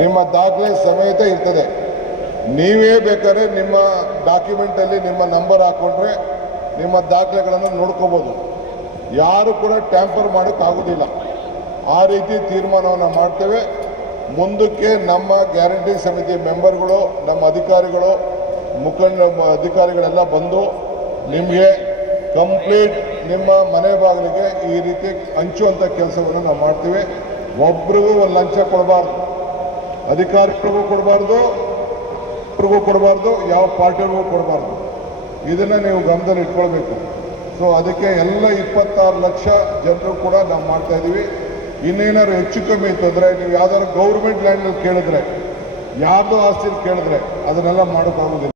ನಿಮ್ಮ ದಾಖಲೆ ಸಮೇತ ಇರ್ತದೆ. ನೀವೇ ಬೇಕಾದ್ರೆ ನಿಮ್ಮ ಡಾಕ್ಯುಮೆಂಟಲ್ಲಿ ನಿಮ್ಮ ನಂಬರ್ ಹಾಕ್ಕೊಂಡ್ರೆ ನಿಮ್ಮ ದಾಖಲೆಗಳನ್ನು ನೋಡ್ಕೋಬೋದು. ಯಾರು ಕೂಡ ಟ್ಯಾಂಪರ್ ಮಾಡೋಕ್ಕಾಗೋದಿಲ್ಲ. ಆ ರೀತಿ ತೀರ್ಮಾನವನ್ನು ಮಾಡ್ತೇವೆ. ಮುಂದಕ್ಕೆ ನಮ್ಮ ಗ್ಯಾರಂಟಿ ಸಮಿತಿ ಮೆಂಬರ್ಗಳು, ನಮ್ಮ ಅಧಿಕಾರಿಗಳು, ಅಧಿಕಾರಿಗಳೆಲ್ಲ ಬಂದು ನಿಮಗೆ ಕಂಪ್ಲೀಟ್ ನಿಮ್ಮ ಮನೆ ಬಾಗಿಲಿಗೆ ಈ ರೀತಿ ಹಂಚುವಂಥ ಕೆಲಸವನ್ನು ನಾವು ಮಾಡ್ತೀವಿ. ಒಬ್ರಿಗೂ ಒಂದು ಲಂಚ ಕೊಡಬಾರ್ದು, ಅಧಿಕಾರಿಗಳಿಗೂ ಕೊಡಬಾರ್ದು, ಕೊಡಬಾರ್ದು, ಯಾವ ಪಾರ್ಟಿಗಳಿಗೂ ಕೊಡಬಾರ್ದು. ಇದನ್ನು ನೀವು ಗಮನದಲ್ಲಿ ಇಟ್ಕೊಳ್ಬೇಕು. ಸೊ ಅದಕ್ಕೆ ಎಲ್ಲ 26 ಲಕ್ಷ ಜನರು ಕೂಡ ನಾವು ಮಾಡ್ತಾ ಇದ್ದೀವಿ. ಇನ್ನೇನಾದ್ರು ಹೆಚ್ಚು ಕಮ್ಮಿ ಇತ್ತು ಅಂದರೆ ನೀವು ಯಾವ್ದಾದ್ರು ಗೌರ್ಮೆಂಟ್ ಲ್ಯಾಂಡಲ್ಲಿ ಕೇಳಿದ್ರೆ, ಯಾರ್ದೋ ಆಸ್ತಿಲಿ ಕೇಳಿದ್ರೆ ಅದನ್ನೆಲ್ಲ ಮಾಡೋಕ್ಕಾಗೋದಿಲ್ಲ.